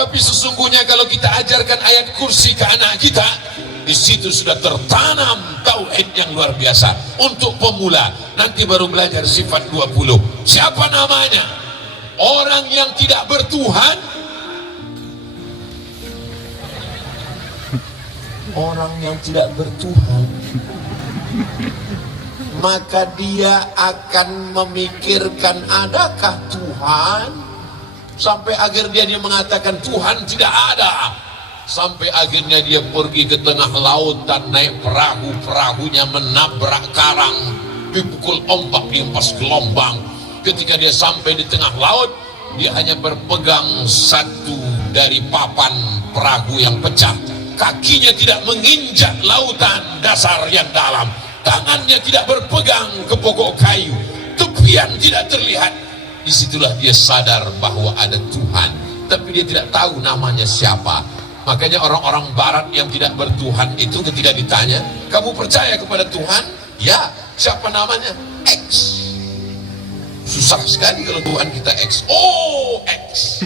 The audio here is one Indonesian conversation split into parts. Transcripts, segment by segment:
Tapi sesungguhnya kalau kita ajarkan ayat kursi ke anak kita, di situ sudah tertanam tauhid yang luar biasa. Untuk pemula, nanti baru belajar sifat 20. Siapa namanya? Orang yang tidak bertuhan. Orang yang tidak bertuhan, maka dia akan memikirkan adakah Tuhan, sampai akhirnya dia mengatakan Tuhan tidak ada. Sampai akhirnya dia pergi ke tengah lautan, naik perahu, perahunya menabrak karang, dipukul ombak, diempas gelombang. Ketika dia sampai di tengah laut, dia hanya berpegang satu dari papan perahu yang pecah. Kakinya tidak menginjak lautan dasar yang dalam, tangannya tidak berpegang ke pokok kayu, tepian tidak terlihat. Disitulah dia sadar bahwa ada Tuhan, tapi dia tidak tahu namanya siapa. Makanya orang-orang barat yang tidak bertuhan itu ketika ditanya, kamu percaya kepada Tuhan? Ya. Siapa namanya? X. Susah sekali kalau Tuhan kita X. Oh, X.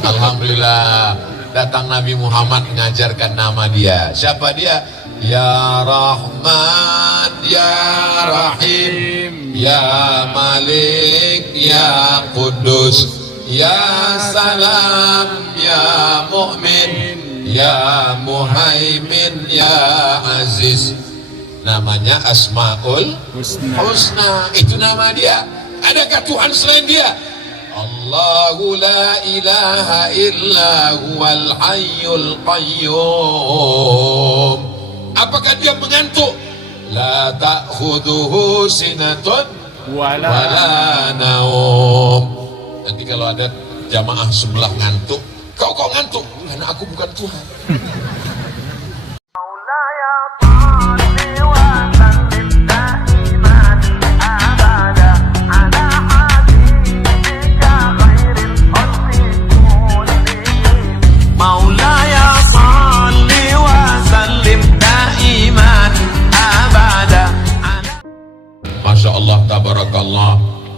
Alhamdulillah, datang Nabi Muhammad mengajarkan nama dia. Siapa dia? Ya Rahman, Ya Rahim, Ya Malik, Ya Kudus, Ya Salam, Ya Mu'min, Ya Muhaimin, Ya Aziz. Namanya Asmaul Husna. Itu nama dia. Adakah Tuhan selain dia? Allahu la ilaha illa huwal hayyul qayyum. Apakah dia mengantuk? La ta'khuduhu sinatun wala naum. Nanti kalau ada jamaah sebelah ngantuk, kau ngantuk? Karena aku bukan Tuhan. Masya Allah, tabarakallah.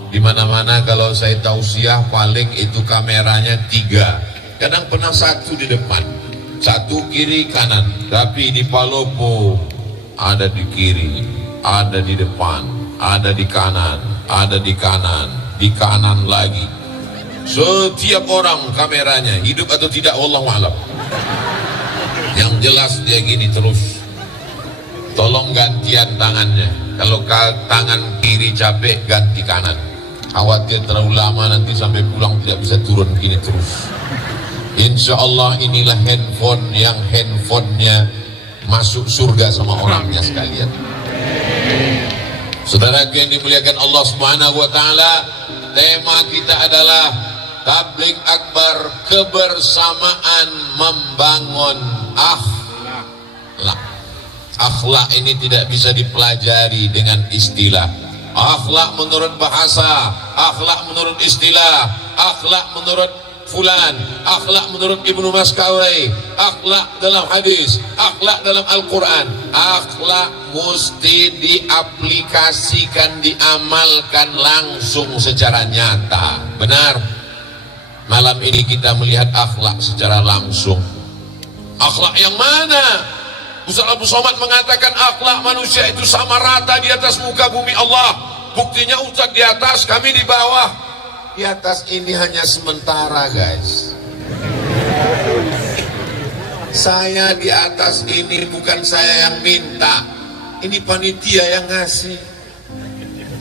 Dimana-mana kalau saya tausiah paling itu kameranya 3. Kadang pernah 1 di depan, 1 kiri kanan. Tapi di Palopo ada di kiri, ada di depan, ada di kanan, ada di kanan lagi. Setiap orang kameranya, hidup atau tidak wallahu a'lam. Yang jelas dia gini terus. Tolong gantian tangannya. Kalau tangan kiri capek, ganti kanan. Khawatir terlalu lama nanti sampai pulang tidak bisa turun gini terus. Insya Allah inilah handphone yang handphonenya masuk surga sama orangnya sekalian. Saudaraku yang dimuliakan Allah Subhanahu wa taala, tema kita adalah Tabligh Akbar, kebersamaan membangun akhlak. Akhlak ini tidak bisa dipelajari dengan istilah. Akhlak menurut bahasa, akhlak menurut istilah, akhlak menurut fulan, akhlak menurut Ibnu Maskawai, akhlak dalam hadis, akhlak dalam Al-Quran. Akhlak mesti diaplikasikan, diamalkan langsung secara nyata. Benar? Malam ini kita melihat akhlak secara langsung. Akhlak yang mana? Ustaz Abdul Somad mengatakan akhlak manusia itu sama rata di atas muka bumi Allah. Buktinya Ustaz di atas, kami di bawah. Di atas ini hanya sementara, guys. Saya di atas ini bukan saya yang minta, ini panitia yang ngasih.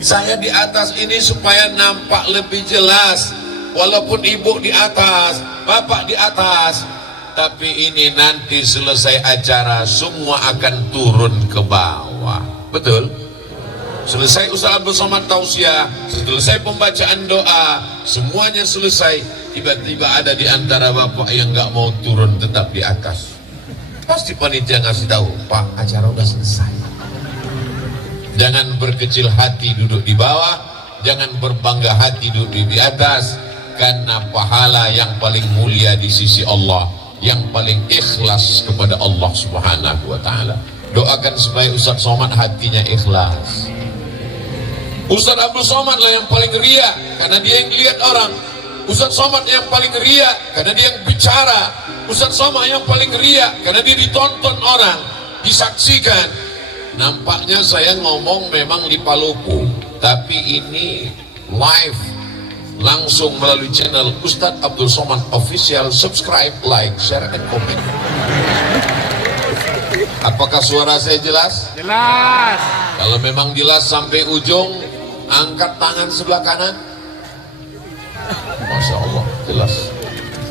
Saya di atas ini supaya nampak lebih jelas. Walaupun ibu di atas, bapak di atas, tapi ini nanti selesai acara semua akan turun ke bawah. Betul? Selesai Ustaz Abdul Somad tausiah, selesai pembacaan doa, semuanya selesai, tiba-tiba ada di antara bapak yang nggak mau turun, tetap di atas. Pasti panitia ngasih tahu, Pak, acara udah selesai. Jangan berkecil hati duduk di bawah, jangan berbangga hati duduk di atas, karena pahala yang paling mulia di sisi Allah, yang paling ikhlas kepada Allah Subhanahu wa ta'ala. Doakan supaya Ustaz Somad hatinya ikhlas. Ustaz Abdul Somad lah yang paling ria, karena dia yang dilihat orang. Ustaz Somad yang paling riak karena dia yang bicara. Ustaz Somad yang paling riak karena dia ditonton orang, disaksikan. Nampaknya saya ngomong memang di Palopo, tapi ini live langsung melalui channel Ustadz Abdul Somad Official. Subscribe, like, share, and comment. Apakah suara saya jelas? Jelas. Kalau memang jelas sampai ujung, angkat tangan sebelah kanan. Masya Allah, jelas.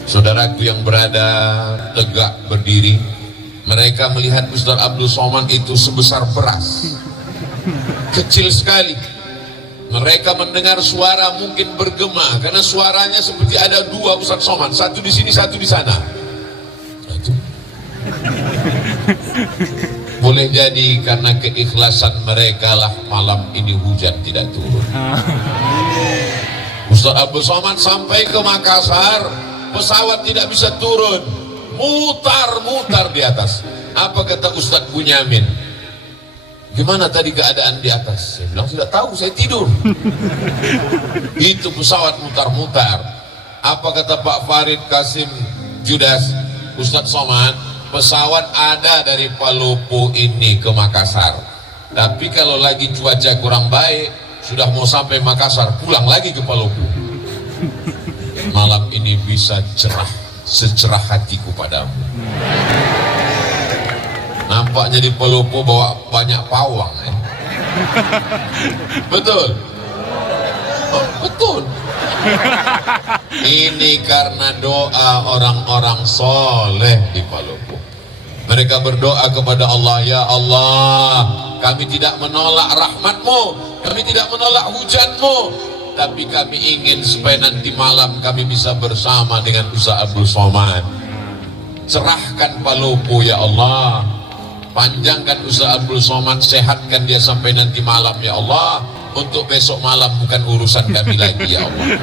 Saudaraku yang berada tegak berdiri, mereka melihat Ustaz Abdul Somad itu sebesar beras, kecil sekali. Mereka mendengar suara mungkin bergema karena suaranya seperti ada dua Ustaz Somad, satu di sini, satu di sana. Itu boleh jadi karena keikhlasan mereka lah malam ini hujan tidak turun. Ustaz Abdul Somad sampai ke Makassar, pesawat tidak bisa turun, mutar-mutar di atas. Apa kata Ustaz Bunyamin? Gimana tadi keadaan di atas? Saya bilang tidak tahu, saya tidur. Itu pesawat mutar-mutar. Apa kata Pak Farid Kasim Judas? Ustaz Somad, pesawat ada dari Palopo ini ke Makassar, tapi kalau lagi cuaca kurang baik, sudah mau sampai Makassar, pulang lagi ke Palopo. Malam ini bisa cerah, secerah hatiku padamu. Nampaknya di Palopo bawa banyak pawang, ya? Betul? Oh, betul. Ini karena doa orang-orang soleh di Palopo. Mereka berdoa kepada Allah, ya Allah, kami tidak menolak rahmat-Mu, kami tidak menolak hujan-Mu, tapi kami ingin supaya nanti malam kami bisa bersama dengan Ustaz Abdul Somad. Cerahkan Palopo ya Allah, panjangkan Ustaz Abdul Somad, sehatkan dia sampai nanti malam ya Allah. Untuk besok malam bukan urusan kami lagi ya Allah.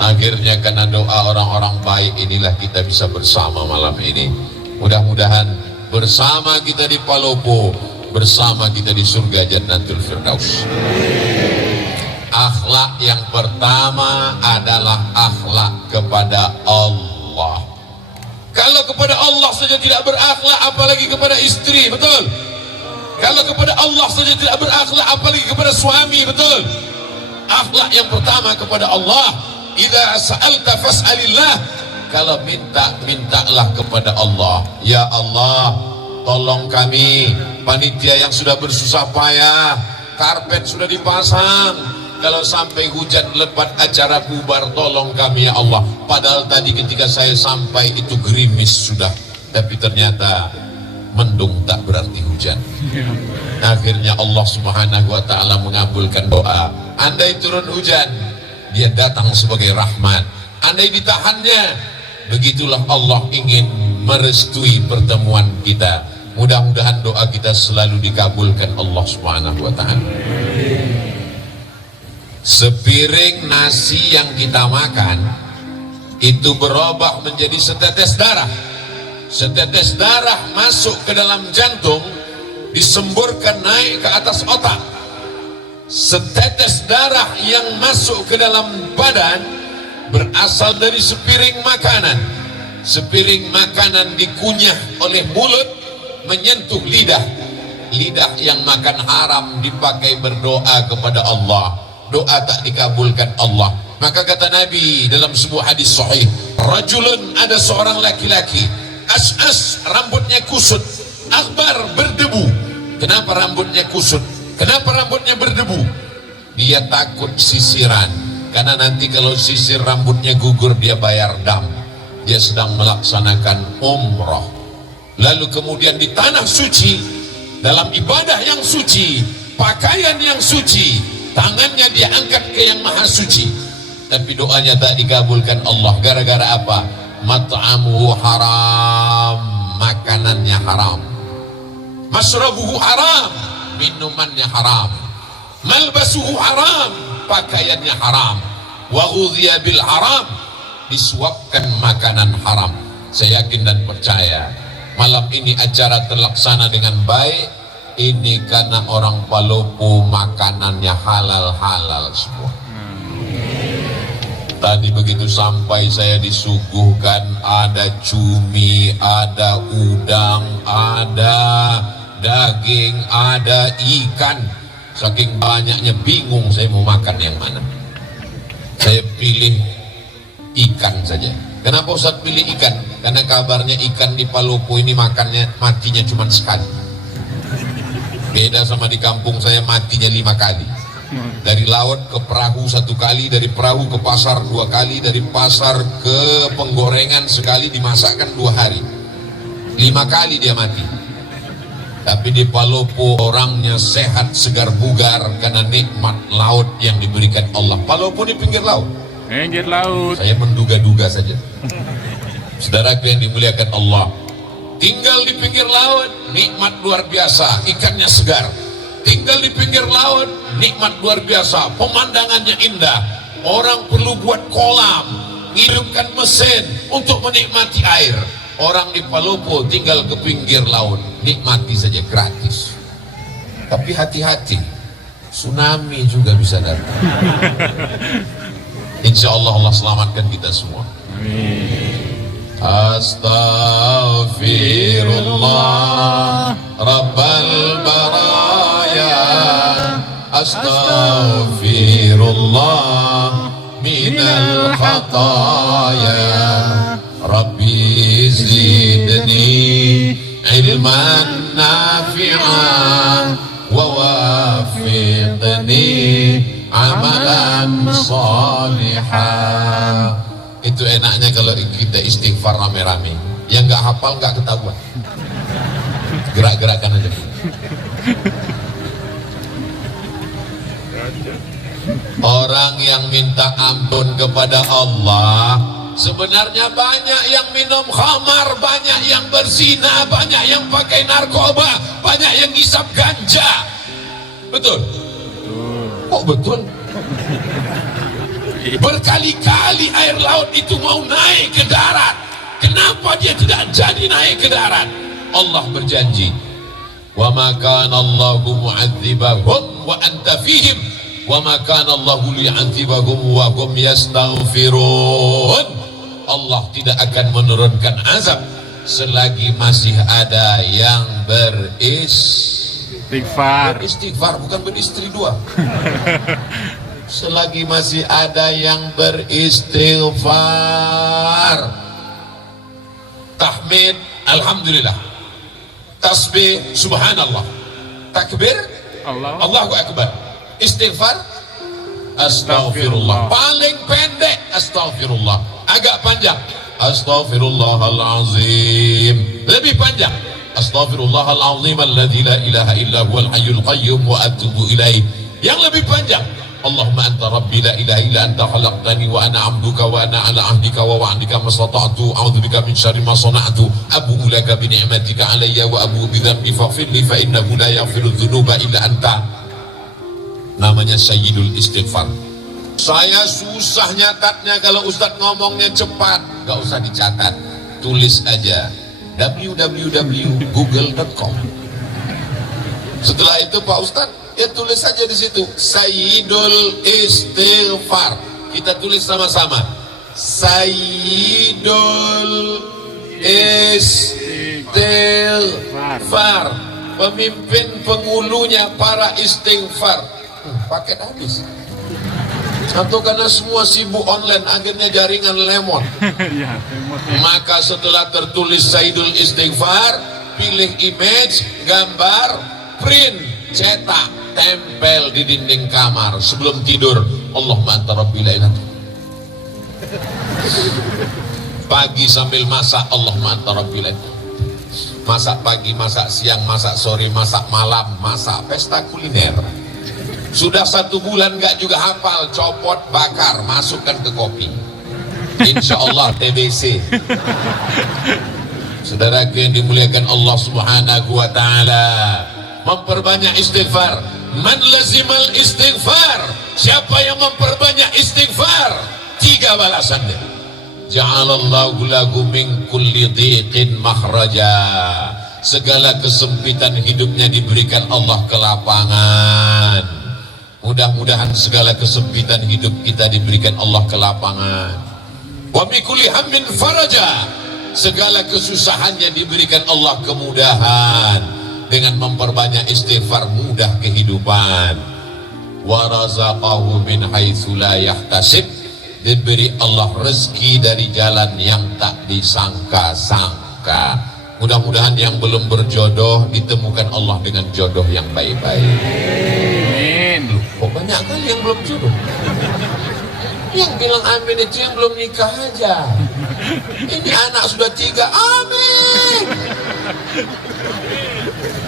Akhirnya karena doa orang-orang baik inilah kita bisa bersama malam ini. Mudah-mudahan bersama kita di Palopo, bersama kita di surga Jannatul Firdaus. Akhlak yang pertama adalah akhlak kepada Allah. Kalau kepada Allah saja tidak berakhlak, apalagi kepada istri, betul? Kalau kepada Allah saja tidak berakhlak, apalagi kepada suami, betul? Akhlak yang pertama kepada Allah. Idza sa'alta fas'alillah. Kalau minta, mintalah kepada Allah. Ya Allah, tolong kami, panitia yang sudah bersusah payah, karpet sudah dipasang, kalau sampai hujan lebat acara bubar, tolong kami ya Allah. Padahal tadi ketika saya sampai itu gerimis sudah, tapi ternyata mendung tak berarti hujan. Akhirnya Allah Subhanahu wa ta'ala mengabulkan doa. Andai turun hujan, dia datang sebagai rahmat. Andai ditahannya, begitulah Allah ingin merestui pertemuan kita. Mudah-mudahan doa kita selalu dikabulkan Allah Subhanahu wa ta'ala. Sepiring nasi yang kita makan itu berubah menjadi setetes darah. Setetes darah masuk ke dalam jantung, disemburkan naik ke atas otak. Setetes darah yang masuk ke dalam badan berasal dari sepiring makanan. Sepiring makanan dikunyah oleh mulut, menyentuh lidah. Lidah yang makan haram dipakai berdoa kepada Allah. Doa tak dikabulkan Allah. Maka kata Nabi dalam sebuah hadis sahih, rajulun, ada seorang laki-laki, as'as, rambutnya kusut, akbar, berdebu. Kenapa rambutnya kusut? Kenapa rambutnya berdebu? Dia takut sisiran, karena nanti kalau sisir rambutnya gugur dia bayar dam. Dia sedang melaksanakan umrah. Lalu kemudian di tanah suci, dalam ibadah yang suci, pakaian yang suci, tangannya dia angkat ke yang maha suci, tapi doanya tak dikabulkan Allah. Gara-gara apa? Mat'amuhu haram, makanannya haram. Masrabuhu haram, minumannya haram. Malbasuhu haram, pakaiannya haram. Wa ghudhiya bil haram, disuapkan makanan haram. Saya yakin dan percaya malam ini acara terlaksana dengan baik. Ini karena orang Palopo makanannya halal-halal semua. Tadi begitu sampai saya disuguhkan ada cumi, ada udang, ada daging, ada ikan. Saking banyaknya bingung saya mau makan yang mana. Saya pilih ikan saja. Kenapa Ustaz pilih ikan? Karena kabarnya ikan di Palopo ini makannya matinya cuma sekali. Beda sama di kampung saya matinya 5 kali. Dari laut ke perahu 1 kali, dari perahu ke pasar 2 kali, dari pasar ke penggorengan sekali, dimasakkan 2 hari. 5 kali dia mati. Tapi di Palopo orangnya sehat, segar, bugar karena nikmat laut yang diberikan Allah. Palopo di pinggir laut. Pinggir laut. Saya menduga-duga saja. Saudaraku yang dimuliakan Allah, tinggal di pinggir laut, nikmat luar biasa, ikannya segar. Tinggal di pinggir laut, nikmat luar biasa, pemandangannya indah. Orang perlu buat kolam, ngidupkan mesin untuk menikmati air. Orang di Palopo tinggal ke pinggir laut, nikmati saja gratis. Tapi hati-hati, tsunami juga bisa datang. Insya Allah Allah selamatkan kita semua. Astaghfirullah Rabbal baraya, Astaghfirullah minal khataya, Rabbi zidni ilman nafi'an wa wafiqni amalan salihah. Itu enaknya kalau kita istighfar rame-rame. Yang nggak hafal nggak ketahuan. Gerak-gerakan aja. Orang yang minta ampun kepada Allah, sebenarnya banyak yang minum khamar, banyak yang berzina, banyak yang pakai narkoba, banyak yang ngisap ganja. Betul? Kok betul? Berkali-kali air laut itu mau naik ke darat. Kenapa dia tidak jadi naik ke darat? Allah berjanji, wa ma kana Allahu mu'adzibahum wa anta fihim wa ma kana Allahu li'adzibahum wa hum yastaghfirun. Allah tidak akan menurunkan azab selagi masih ada yang beristighfar, bukan beristri 2. Selagi masih ada yang beristighfar, tahmid alhamdulillah, tasbih subhanallah, takbir Allahu akbar, istighfar astaghfirullah. Paling pendek astaghfirullah, agak panjang astaghfirullahalazim, lebih panjang astaghfirullahalazim alladzi la ilaha illa huwal hayyul qayyum wa atubu ilaih. Yang lebih panjang Allahumma anta rabbi la ilaha illa anta khalaqtani wa ana 'abduka wa ana 'ala 'ahdika wa wa'dika mastata'tu a'udzubika min syarri ma sana'tu abu'u laka bi ni'matika 'alayya wa abu'u bi dhanbi faghfir li fa innahu la yaghfiru dzunuba illa anta. Namanya sayyidul istighfar. Saya susah nyatatnya kalau Ustaz ngomongnya cepat, gak usah dicatat, tulis aja www.google.com. Setelah itu Pak Ustaz, ya tulis saja di situ Sayyidul Istighfar. Kita tulis sama-sama Sayyidul Istighfar, pemimpin pengulunya para istighfar. Paket habis. Atau karena semua sibuk online, akhirnya jaringan lemon. Maka setelah tertulis Sayyidul Istighfar, pilih image, gambar, print, cetak, tempel di dinding kamar sebelum tidur. Allahumma anta rabbi la ilaha. Pagi sambil masak Allahumma anta rabbi la ilaha. Masak pagi, masak siang, masak sore, masak malam, masak pesta kuliner. Sudah 1 bulan gak juga hafal, copot, bakar, masukkan ke kopi. Insya Allah TBC. Saudara yang dimuliakan Allah Subhanahu wa ta'ala, memperbanyak istighfar. Man lazimal istighfar, siapa yang memperbanyak istighfar, 3 balasannya. Ja'alallahu lahu min kulli dhiqin makhraja, segala kesempitan hidupnya diberikan Allah kelapangan. Mudah-mudahan segala kesempitan hidup kita diberikan Allah kelapangan. Wa min kulli hammin faraja, segala kesusahannya diberikan Allah kemudahan dengan memperbanyak istighfar, mudah kehidupan. Wa razaqahu min haitsu la yahtasib, diberi Allah rezeki dari jalan yang tak disangka-sangka. Mudah-mudahan yang belum berjodoh ditemukan Allah dengan jodoh yang baik-baik. Kok banyak kali yang belum jodoh? Yang bilang amin itu yang belum nikah aja. Ini anak sudah 3, amin.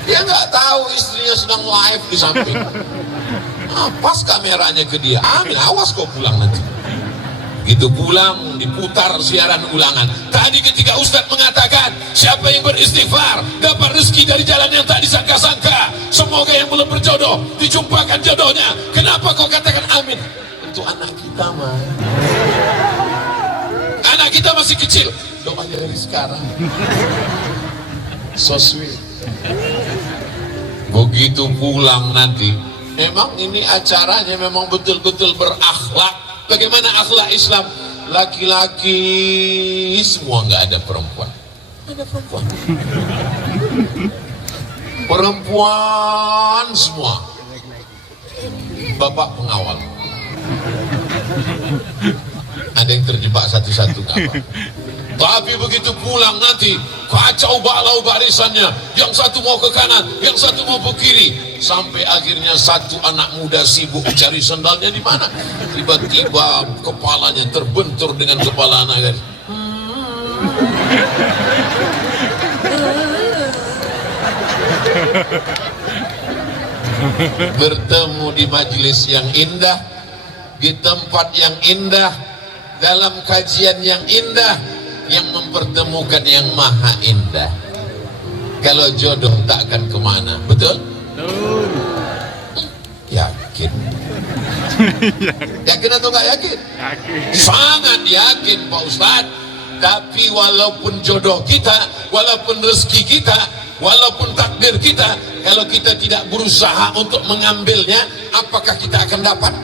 Dia nggak tahu istrinya sedang live di samping. Pas kameranya ke dia, amin, awas kau pulang nanti. Gitu pulang, diputar siaran ulangan. Tadi ketika Ustadz mengatakan siapa yang beristighfar dapat rezeki dari jalan yang tak disangka-sangka, semoga yang belum berjodoh dijumpakan jodohnya. Kenapa kau katakan amin? Itu anak kita mah, anak kita masih kecil, doanya dari sekarang. So sweet. Begitu pulang nanti, memang ini acaranya memang betul-betul berakhlak. Bagaimana akhlak Islam? Laki-laki semua, nggak ada perempuan. Ada perempuan. Perempuan semua. Bapak pengawal. Ada yang terjebak satu-satu nggak apa. Tapi begitu pulang nanti kacau balau barisannya. Yang satu mau ke kanan, yang satu mau ke kiri. Sampai akhirnya satu anak muda sibuk cari sendalnya di mana. Tiba-tiba kepalanya terbentur dengan kepala anak gadis. Bertemu di majelis yang indah, di tempat yang indah, dalam kajian yang indah, yang mempertemukan yang maha indah. Kalau jodoh tak akan kemana, betul? Yakin? Yakin atau nggak yakin? Yakin. Sangat yakin Pak Ustadz. Tapi walaupun jodoh kita, walaupun rezeki kita, walaupun takdir kita, kalau kita tidak berusaha untuk mengambilnya, apakah kita akan dapat?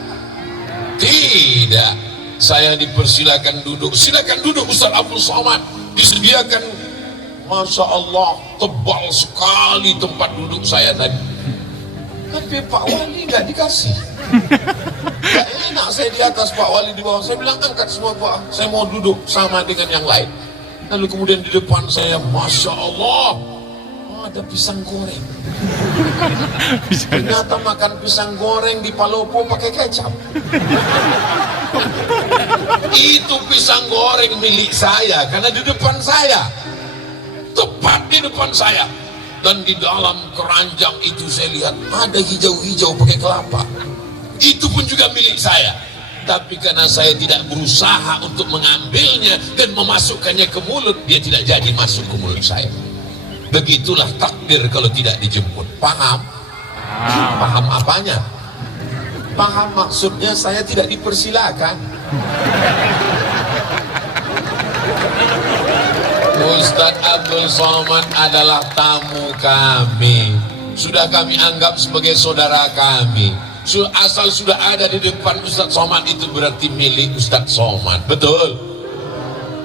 Tidak. Saya dipersilakan duduk. Silakan duduk Ustaz Abdul Somad. Disediakan, Masya Allah, tebal sekali tempat duduk saya tadi. Tapi Pak Wali nggak dikasih. Gak enak saya di atas, Pak Wali di bawah. Saya bilang angkat semua Pak, saya mau duduk sama dengan yang lain. Lalu kemudian di depan saya, Masya Allah, ada pisang goreng. Ternyata makan pisang goreng di Palopo pakai kecap. Itu pisang goreng milik saya karena di depan saya, tepat di depan saya. Dan di dalam keranjang itu saya lihat ada hijau-hijau pakai kelapa. Itu pun juga milik saya. Tapi karena saya tidak berusaha untuk mengambilnya dan memasukkannya ke mulut, dia tidak jadi masuk ke mulut saya. Begitulah takdir kalau tidak dijemput. Paham? Paham apanya? Paham maksudnya saya tidak dipersilakan. Ustadz Abdul Somad adalah tamu kami. Sudah kami anggap sebagai saudara kami. Asal sudah ada di depan Ustadz Somad itu berarti milik Ustadz Somad. Betul?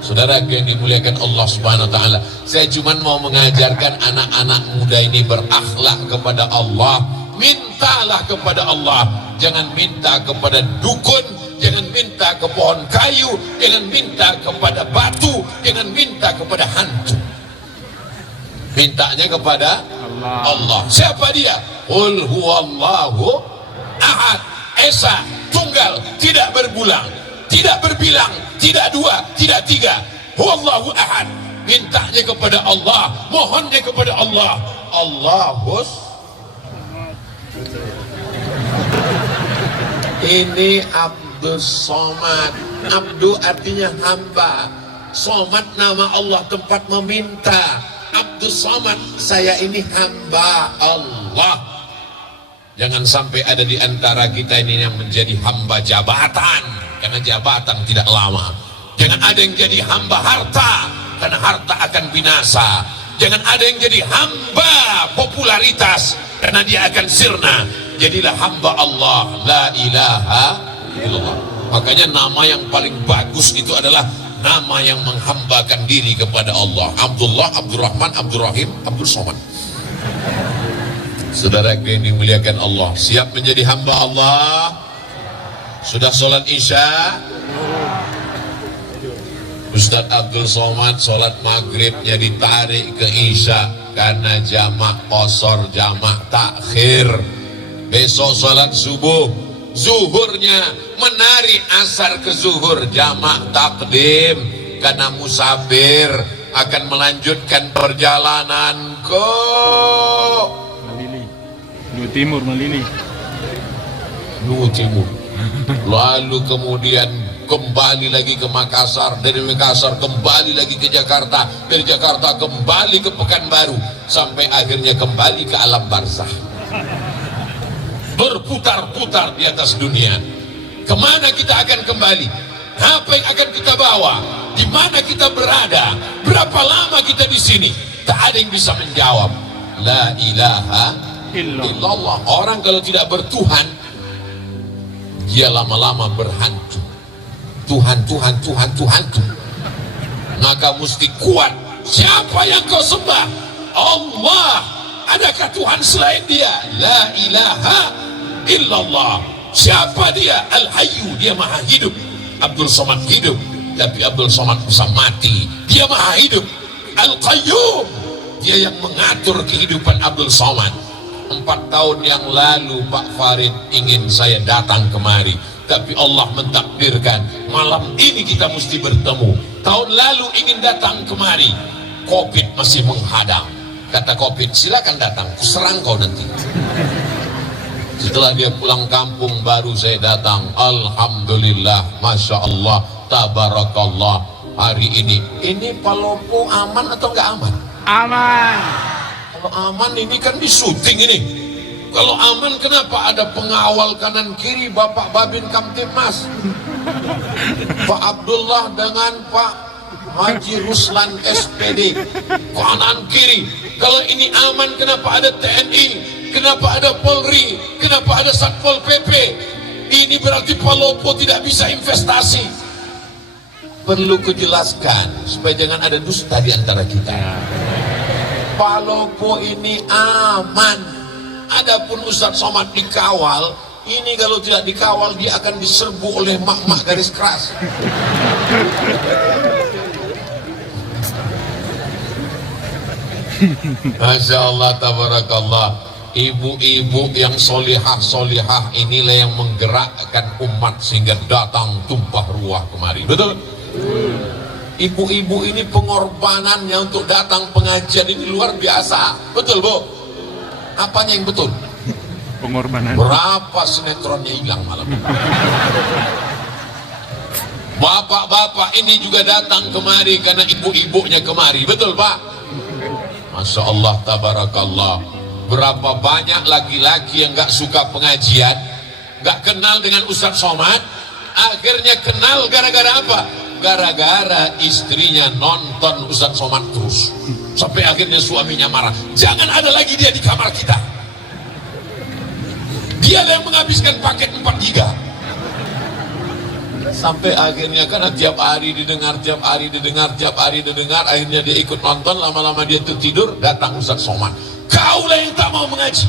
Saudara yang dimuliakan Allah Subhanahu wa taala, saya cuma mau mengajarkan anak-anak muda ini berakhlak kepada Allah. Mintalah kepada Allah, jangan minta kepada dukun, jangan minta ke pohon kayu, jangan minta kepada batu, jangan minta kepada hantu. Mintanya kepada Allah. Siapa dia? Qul huwallahu ahad, esa, tunggal, tidak berbulang, tidak berbilang, tidak dua, tidak tiga. Huwallahu ahad. Mintanya kepada Allah, mohonnya kepada Allah. Allahus. Ini Abdul Somad. Abdu artinya hamba, Somad nama Allah, tempat meminta. Abdul Somad, saya ini hamba Allah. Jangan sampai ada di antara kita ini yang menjadi hamba jabatan, karena jabatan tidak lama. Jangan ada yang jadi hamba harta, karena harta akan binasa. Jangan ada yang jadi hamba popularitas, karena dia akan sirna. jadilah hamba Allah, la ilaha illallah. Makanya nama yang paling bagus itu adalah nama yang menghambakan diri kepada Allah. Abdullah, Abdurrahman, Abdurrahim, Abdul Somad. Saudara yang dimuliakan Allah, siap menjadi hamba Allah? Sudah sholat isya? Ustadz Abdul Somad sholat maghribnya ditarik ke isya karena jamak qasar, jamak takhir. Besok sholat subuh, zuhurnya menarik asar ke zuhur, jamak takdim karena musafir akan melanjutkan perjalanan ke Luhut Timur, Malini. Luhut Timur. Lalu kemudian kembali lagi ke Makassar, dari Makassar kembali lagi ke Jakarta, dari Jakarta kembali ke Pekanbaru, sampai akhirnya kembali ke alam barzah. Berputar-putar di atas dunia. Kemana kita akan kembali? Apa yang akan kita bawa? Di mana kita berada? Berapa lama kita di sini? Tak ada yang bisa menjawab. La ilaha illallah. Orang kalau tidak bertuhan, dia lama-lama berhantu. Tuhan, Tuhan, Tuhan, Tuhan, Tuhan. Maka mesti kuat. Siapa yang kau sembah? Allah. Adakah Tuhan selain dia? La ilaha illallah. Siapa dia? Al-Hayyu, dia maha hidup. Abdul Somad hidup, tapi Abdul Somad bisa mati. Dia maha hidup. Al-Qayyum, dia yang mengatur kehidupan Abdul Somad. 4 tahun yang lalu Pak Farid ingin saya datang kemari, tapi Allah mentakdirkan malam ini kita mesti bertemu. Tahun lalu ingin datang kemari, Covid masih menghadang. Kata Covid, silakan datang, kuserang kau nanti. Setelah dia pulang kampung baru saya datang. Alhamdulillah, Masya Allah, Tabarakallah. Hari ini Palopo aman atau enggak aman? Aman. Kalau aman ini kan di syuting ini. Kalau aman kenapa ada pengawal kanan kiri Bapak Babin Kamtibmas, Pak Abdullah dengan Pak Haji Ruslan SPD kanan kiri. Kalau ini aman kenapa ada TNI, kenapa ada Polri, kenapa ada Satpol PP? Ini berarti Palopo tidak bisa investasi. Perlu kujelaskan supaya jangan ada dusta di antara kita. Palopo ini aman. Adapun Ustadz Somad dikawal, ini kalau tidak dikawal dia akan diserbu oleh mak-mak garis keras. Masya Allah, tabarakallah. Ibu-ibu yang solihah-solihah inilah yang menggerakkan umat sehingga datang tumpah ruah kemari. Betul? Ibu-ibu ini pengorbanannya untuk datang pengajian ini luar biasa. Betul, Bu? Apanya yang betul? Pengorbanan. Berapa sinetronnya hilang malam ini? Bapak-bapak ini juga datang kemari karena ibu-ibunya kemari. Betul, Pak? Masya Allah, tabarakallah. Berapa banyak laki-laki yang gak suka pengajian, gak kenal dengan Ustadz Somad, akhirnya kenal gara-gara apa? Gara-gara istrinya nonton Ustadz Somad terus, sampai akhirnya suaminya marah. Jangan ada lagi dia di kamar kita. Dia yang menghabiskan paket 4 giga. Sampai akhirnya karena tiap hari didengar, akhirnya dia ikut nonton, lama-lama dia tertidur, datang Ustadz Somad. Kaulah yang tak mau mengaji.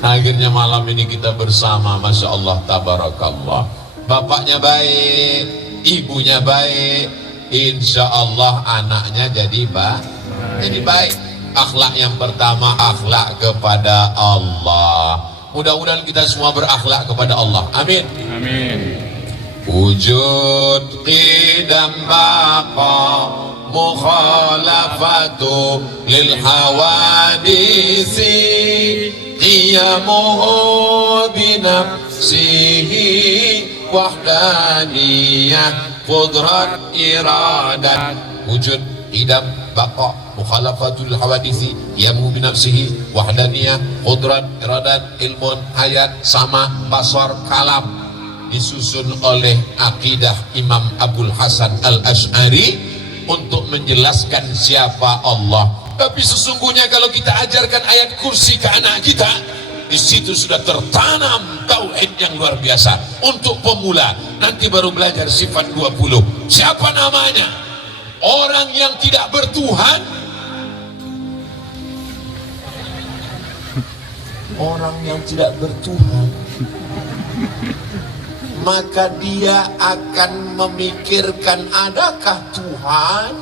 Akhirnya malam ini kita bersama, Masya Allah, tabarakallah. Bapaknya baik, ibunya baik, insya Allah anaknya jadi baik. Akhlak yang pertama, akhlak kepada Allah. Mudah-mudahan kita semua berakhlak kepada Allah. Amin. Amin. Wujud qidam baqa mukhalafatu lil hawadisi qiyamuhu binafsihi wahdaniyah qudrat iradat. Wujud qidam baqa mukhalafatul hawadisi qiyamuhu binafsihi wahdaniyah qudrat iradat ilmun hayat sama basar kalam. Disusun oleh akidah Imam Abul Hasan Al-Ash'ari untuk menjelaskan siapa Allah. Tapi sesungguhnya kalau kita ajarkan ayat kursi ke anak kita, di situ sudah tertanam tauhid yang luar biasa. Untuk pemula, nanti baru belajar sifat 20. Siapa namanya? Orang yang tidak bertuhan. Orang yang tidak bertuhan, maka dia akan memikirkan adakah Tuhan,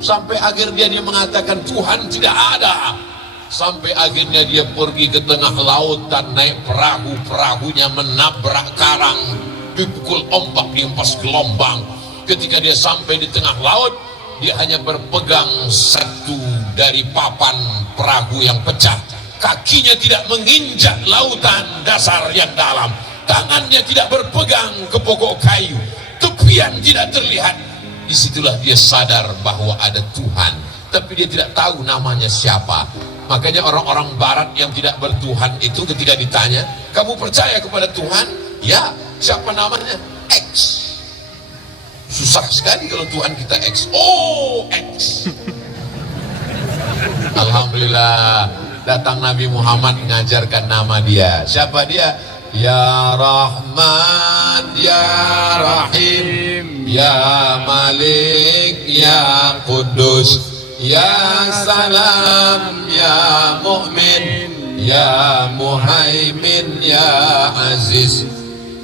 sampai akhirnya dia mengatakan Tuhan tidak ada. Sampai akhirnya dia pergi ke tengah lautan, naik perahu, perahunya menabrak karang, dipukul ombak, dihempas gelombang. Ketika dia sampai di tengah laut, dia hanya berpegang satu dari papan perahu yang pecah. Kakinya tidak menginjak lautan dasar yang dalam, tangannya tidak berpegang ke pokok kayu, tepian tidak terlihat. Disitulah dia sadar bahwa ada Tuhan, tapi dia tidak tahu namanya siapa. Makanya orang-orang barat yang tidak bertuhan itu ketika ditanya, kamu percaya kepada Tuhan? Ya. Siapa namanya? X. Susah sekali kalau Tuhan kita X. Oh, X. Alhamdulillah, datang Nabi Muhammad mengajarkan nama dia. Siapa dia? Ya Rahman, Ya Rahim, Ya Malik, Ya Kudus, Ya Salam, Ya Mu'min, Ya Muhaimin, Ya Aziz.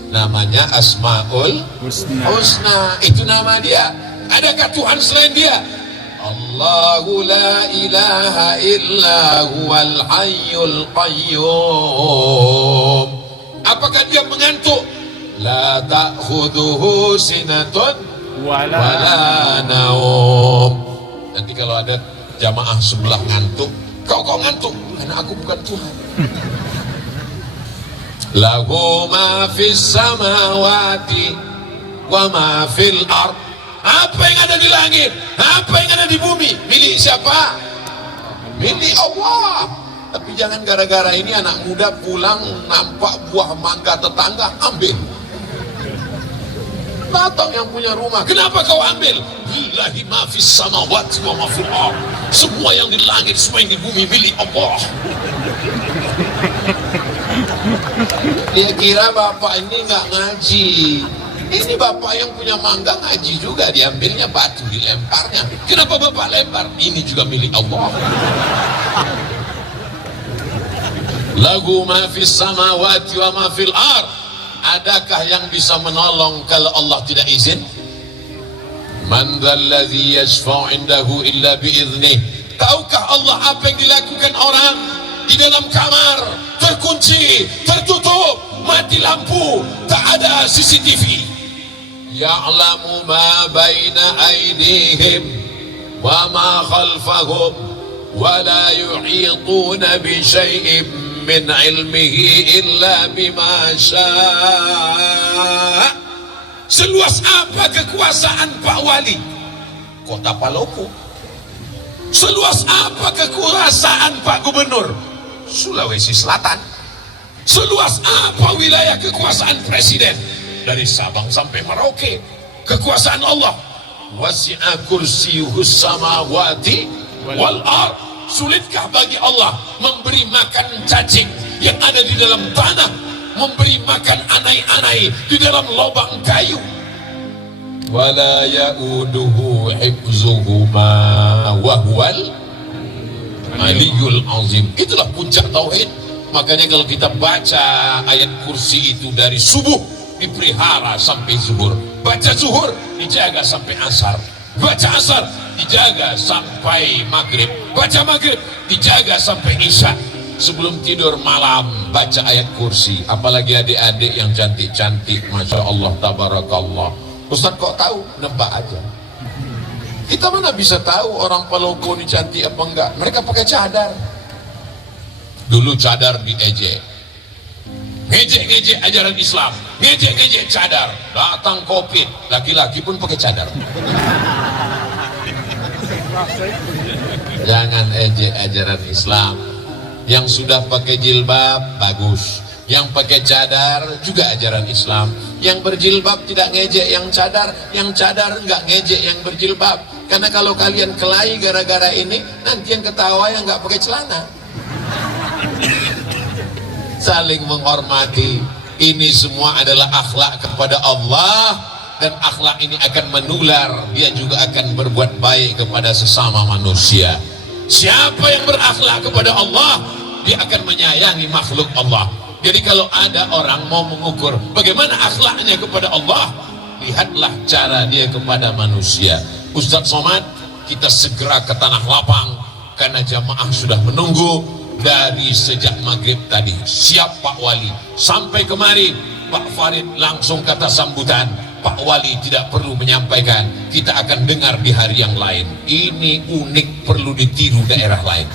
Namanya Asmaul Husna. Itu nama dia. Adakah Tuhan selain dia? Allahu la ilaha illa huwal hayyul qayyum. Apakah dia mengantuk? La ta'khudhuhu sinatun wala naum. Nanti kalau ada jamaah sebelah ngantuk, kau ngantuk, karena aku bukan Tuhan. Lahu ma fis samawati wa ma fil ard. Apa yang ada di langit, apa yang ada di bumi, milik siapa? Milik Allah. Tapi jangan gara-gara ini anak muda pulang nampak buah mangga tetangga, ambil. Datang yang punya rumah, kenapa kau ambil? Lillahi ma fis samawati wa ma fil ard. Semua yang di langit, semua yang di bumi milik Allah. Dia kira bapak ini nggak ngaji. Ini bapak yang punya mangga ngaji juga, diambilnya batu, dilemparnya. Kenapa bapak lempar? Ini juga milik Allah. Lahu ma fis samawati wa ma fil ard. Adakah yang bisa menolong kalau Allah tidak izin? Man dzalladzi yashfa'u 'indahu illa biiznih. Tahukah Allah apa yang dilakukan orang di dalam kamar, terkunci, tertutup, mati lampu, tak ada CCTV? Ya'lamu ma baina aydihim wa ma khalfahum wa la yuhituna bi syai'in min ilmihi illa bima syaa. Seluas apa kekuasaan Pak Wali Kota Palopo? Seluas apa kekuasaan Pak Gubernur Sulawesi Selatan? Seluas apa wilayah kekuasaan Presiden dari Sabang sampai Merauke? Kekuasaan Allah. Wasi'a kursiyuhus samawati wal ard. Sulitkah bagi Allah memberi makan cacing yang ada di dalam tanah, memberi makan anai-anai di dalam lubang kayu? Wala ya'uduhu hifzuhuma wa huwal aliyul azim. Itulah puncak tauhid. Makanya kalau kita baca ayat kursi itu dari subuh dipelihara sampai zuhur, baca zuhur dijaga sampai asar, baca asar dijaga sampai maghrib, baca maghrib dijaga sampai isya. Sebelum tidur malam baca ayat kursi. Apalagi adik-adik yang cantik-cantik, masya Allah, tabarakallah. Ustaz kok tahu? Nebak aja. Kita mana bisa tahu orang Palopo ini cantik apa enggak? Mereka pakai cadar. Dulu cadar diejek, ngejek-ngejek ajaran Islam, ngejek-ngejek cadar. Datang Covid, laki-laki pun pakai cadar. Jangan ejek ajaran Islam. Yang sudah pakai jilbab bagus, yang pakai cadar juga ajaran Islam. Yang berjilbab tidak ngejek yang cadar enggak ngejek yang berjilbab. Karena kalau kalian kelahi gara-gara ini, nanti yang ketawa yang enggak pakai celana. saling menghormati. Ini semua adalah akhlak kepada Allah, dan akhlak ini akan menular, dia juga akan berbuat baik kepada sesama manusia. Siapa yang berakhlak kepada Allah, dia akan menyayangi makhluk Allah. Jadi kalau ada orang mau mengukur bagaimana akhlaknya kepada Allah, lihatlah cara dia kepada manusia. Ustadz Somad, kita segera ke Tanah Lapang karena jamaah sudah menunggu dari sejak maghrib tadi. Siap Pak Wali. Sampai kemari Pak Farid langsung kata sambutan, Pak Wali tidak perlu menyampaikan, kita akan dengar di hari yang lain. Ini unik, perlu ditiru daerah lain.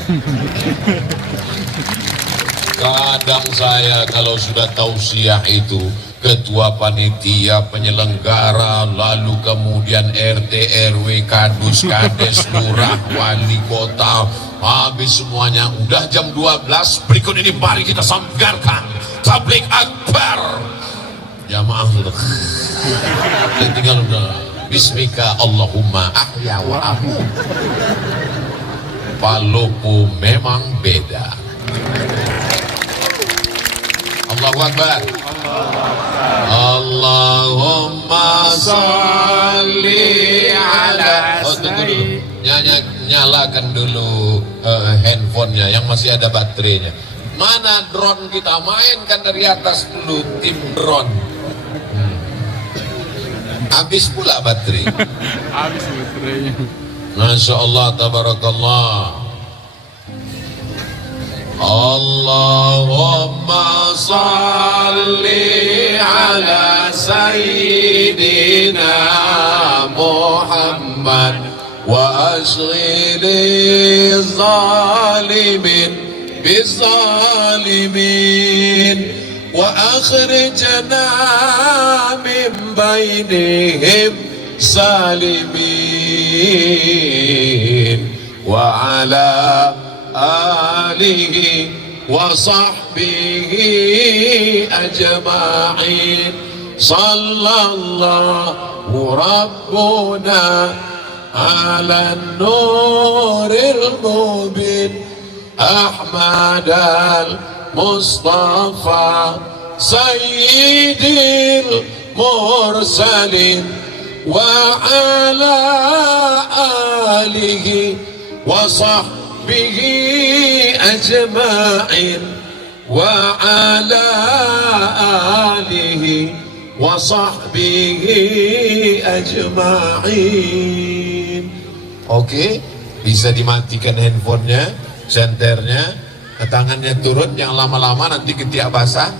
Kadang saya kalau sudah tausiah itu, ketua panitia, penyelenggara, lalu kemudian RT, RW, kadus, kades, lurah, wali kota, habis semuanya, udah jam 12, berikut ini mari kita samgarkan tablik akbar. Jamaah sudah tinggal udah bismika Allahumma ahya wa amu. Palopo memang beda. Allahu Akbar. Allahumma salli ala tunggu dulu. Nyalakan dulu handphonenya yang masih ada baterainya. Mana drone kita, mainkan dari atas dulu, tim drone. Habis pula baterai. Habis baterainya. Masya Allah, tabarakallah. Allahumma salli ala sayyidina Muhammad wa ashghili zalimin bizalimin wa akhrijna min bainihim salimin wa ala alihi wa sahbihi ajma'in. Sallallahu rabbuna ala nuril mubin Ahmad al-Mustafa sayyidil mursalin wa ala alihi wa sahbihi ajma'in wa ala alihi wa sahbihi ajma'in. Oke, bisa dimatikan handphonenya, senternya, tangannya turun, yang lama-lama nanti ketiak basah.